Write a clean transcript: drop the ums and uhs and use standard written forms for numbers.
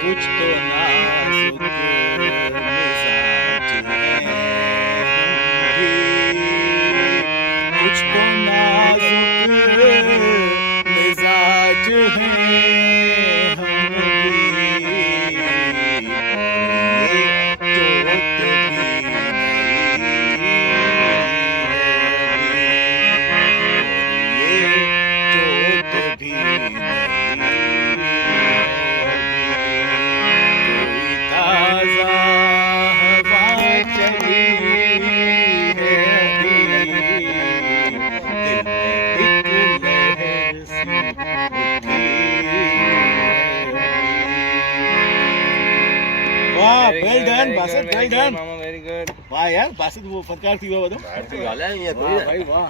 कुछ तो नाजुक मिजाज है, कुछ तो नाजुक मिजाज है हम भी, चोट भी वाह, well done Basit, well done मामा, वेरी गुड। वाह यार बासित, वो फटकार थी वो बताओ। वाह भाई वाह।